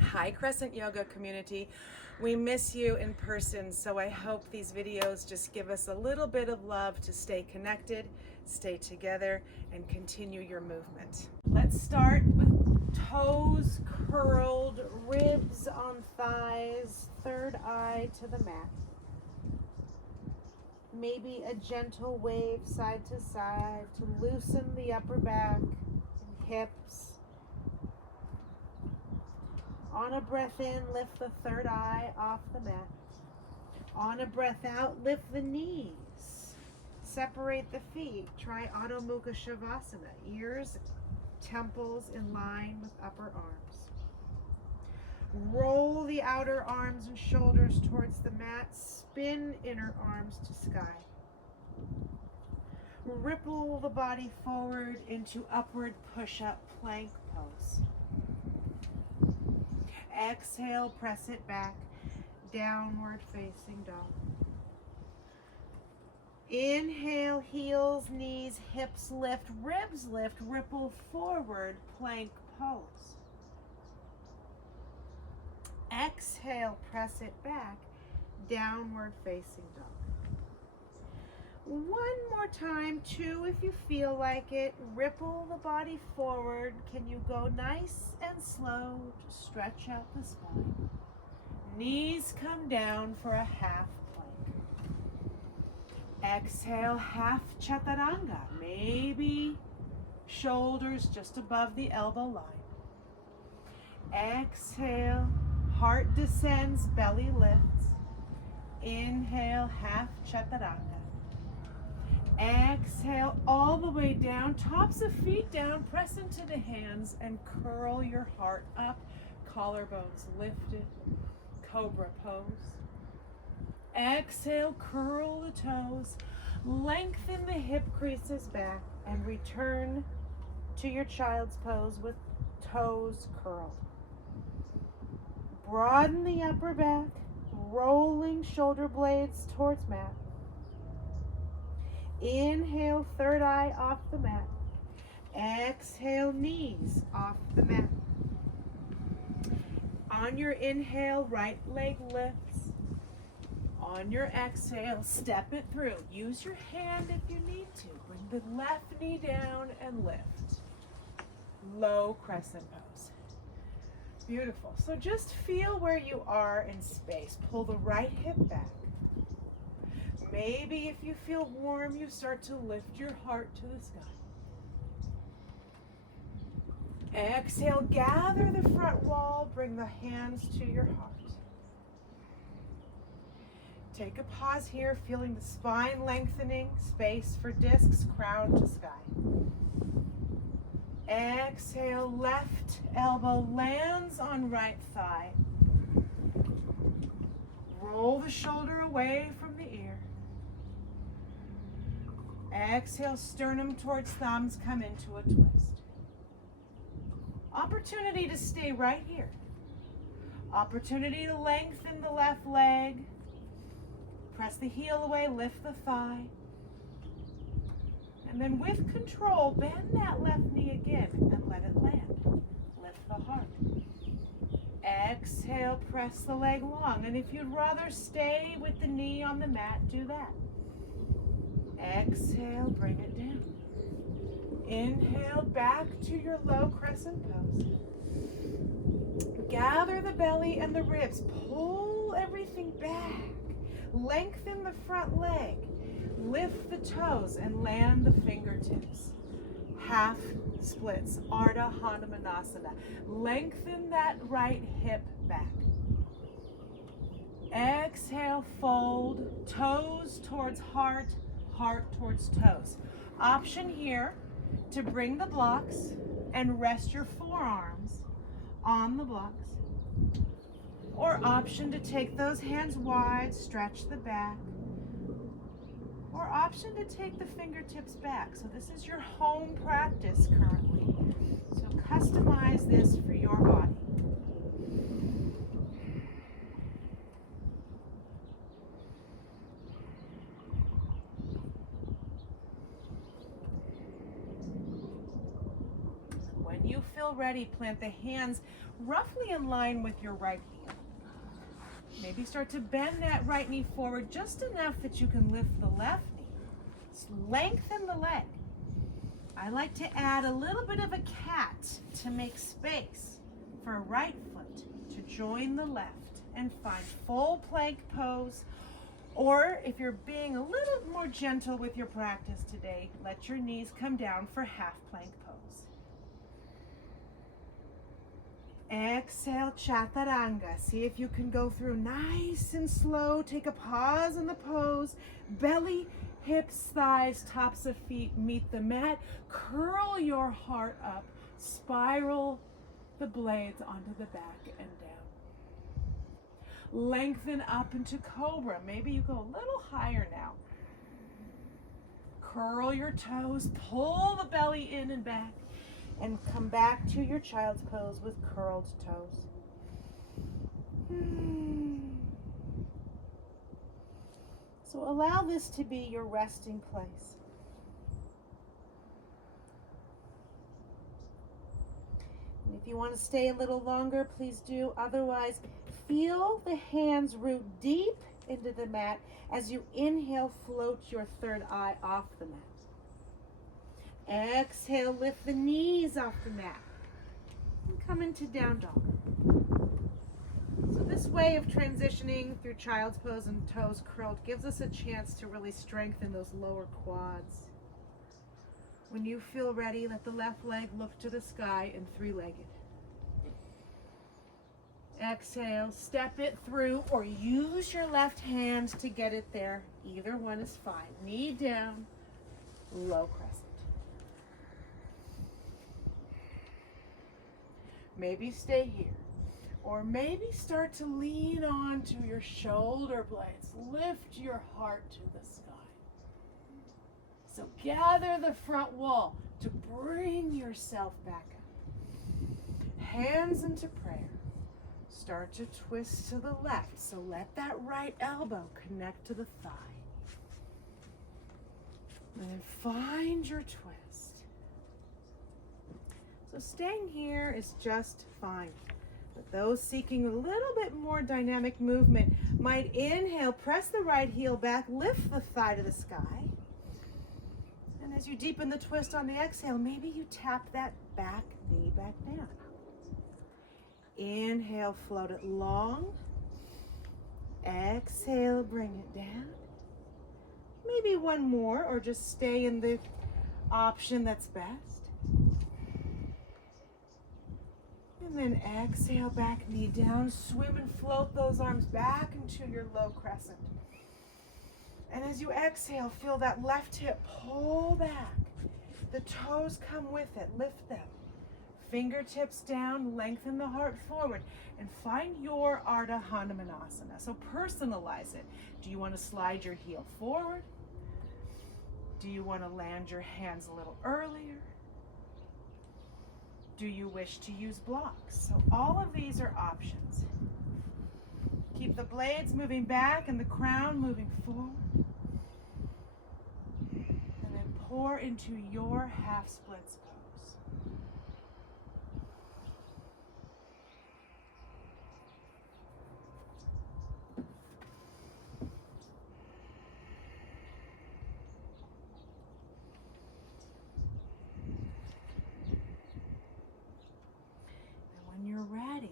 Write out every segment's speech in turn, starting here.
Hi, Crescent Yoga community. We miss you in person, so I hope these videos just give us a little bit of love to stay connected, stay together, and continue your movement. Let's start with toes curled, ribs on thighs, third eye to the mat. Maybe a gentle wave side to side to loosen the upper back and hips. On a breath in, lift the third eye off the mat. On a breath out, lift the knees. Separate the feet. Try Adho Mukha Shavasana. Ears, temples in line with upper arms. Roll the outer arms and shoulders towards the mat. Spin inner arms to sky. Ripple the body forward into upward push-up plank pose. Exhale, press it back, downward facing dog. Inhale, heels, knees, hips lift, ribs lift, ripple forward, plank pose. Exhale, press it back, downward facing dog. One more time, two if you feel like it. Ripple the body forward. Can you go nice and slow to stretch out the spine? Knees come down for a half plank. Exhale, half chaturanga. Maybe shoulders just above the elbow line. Exhale, heart descends, belly lifts. Inhale, half chaturanga. Exhale all the way down, tops of feet down, press into the hands and curl your heart up, collarbones lifted, cobra pose. Exhale, curl the toes, lengthen the hip creases back, and return to your child's pose with toes curled. Broaden the upper back, rolling shoulder blades towards mat. Inhale, third eye off the mat. Exhale, knees off the mat. On your inhale, right leg lifts. On your exhale, step it through. Use your hand if you need to. Bring the left knee down and lift. Low crescent pose. Beautiful. So just feel where you are in space. Pull the right hip back. Maybe if you feel warm, you start to lift your heart to the sky. Exhale, gather the front wall, bring the hands to your heart. Take a pause here, feeling the spine lengthening, space for discs, crown to sky. Exhale, left elbow lands on right thigh. Roll the shoulder away from the ear. Exhale, sternum towards thumbs, come into a twist. Opportunity to stay right here. Opportunity to lengthen the left leg. Press the heel away, lift the thigh. And then with control, bend that left knee again and let it land. Lift the heart. Exhale, press the leg long. And if you'd rather stay with the knee on the mat, do that. Exhale, bring it down. Inhale, back to your low crescent pose. Gather the belly and the ribs. Pull everything back. Lengthen the front leg. Lift the toes and land the fingertips. Half splits, Ardha Hanumanasana. Lengthen that right hip back. Exhale, fold, toes towards heart, heart towards toes. Option here to bring the blocks and rest your forearms on the blocks. Or option to take those hands wide, stretch the back. Or option to take the fingertips back. So this is your home practice currently. So customize this for your body. When you feel ready, plant the hands roughly in line with your right heel. Maybe start to bend that right knee forward just enough that you can lift the left knee. Lengthen the leg. I like to add a little bit of a cat to make space for a right foot to join the left and find full plank pose. Or if you're being a little more gentle with your practice today, let your knees come down for half plank pose. Exhale, chaturanga. See if you can go through nice and slow. Take a pause in the pose. Belly, hips, thighs, tops of feet meet the mat. Curl your heart up. Spiral the blades onto the back and down. Lengthen up into cobra. Maybe you go a little higher now. Curl your toes. Pull the belly in and back. And come back to your child's pose with curled toes. So allow this to be your resting place. And if you want to stay a little longer, please do. Otherwise, feel the hands root deep into the mat. As you inhale, float your third eye off the mat. Exhale, lift the knees off the mat. And come into down dog. So this way of transitioning through child's pose and toes curled gives us a chance to really strengthen those lower quads. When you feel ready, let the left leg look to the sky and three-legged. Exhale, step it through or use your left hand to get it there. Either one is fine. Knee down, low crescent. Maybe stay here, or maybe start to lean on to your shoulder blades. Lift your heart to the sky. So gather the front wall to bring yourself back up. Hands into prayer. Start to twist to the left. So let that right elbow connect to the thigh. And then find your twist. So staying here is just fine. But those seeking a little bit more dynamic movement might inhale, press the right heel back, lift the thigh to the sky. And as you deepen the twist on the exhale, maybe you tap that back knee back down. Inhale, float it long. Exhale, bring it down. Maybe one more, or just stay in the option that's best. And then exhale, back knee down. Swim and float those arms back into your low crescent. And as you exhale, feel that left hip pull back. The toes come with it. Lift them. Fingertips down, lengthen the heart forward, and find your Ardha Hanumanasana. So personalize it. Do you want to slide your heel forward? Do you want to land your hands a little earlier? Do you wish to use blocks? So all of these are options. Keep the blades moving back and the crown moving forward. And then pour into your half splits pose. You're ready.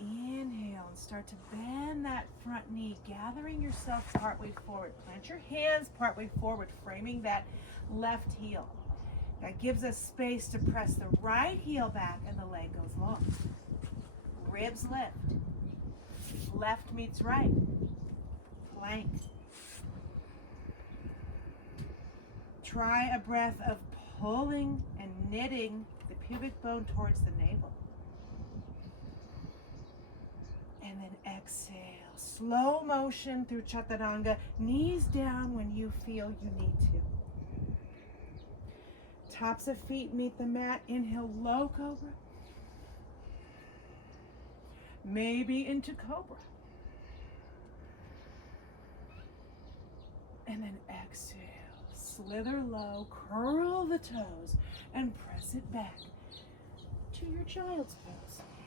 Inhale and start to bend that front knee, gathering yourself partway forward. Plant your hands partway forward, framing that left heel. That gives us space to press the right heel back and the leg goes long. Ribs lift. Left meets right. Plank. Try a breath of pulling and knitting the pubic bone towards the navel. And then exhale, slow motion through chaturanga, knees down when you feel you need to. Tops of feet meet the mat, inhale, low cobra. Maybe into cobra. And then exhale, slither low, curl the toes, and press it back. to your child's pose.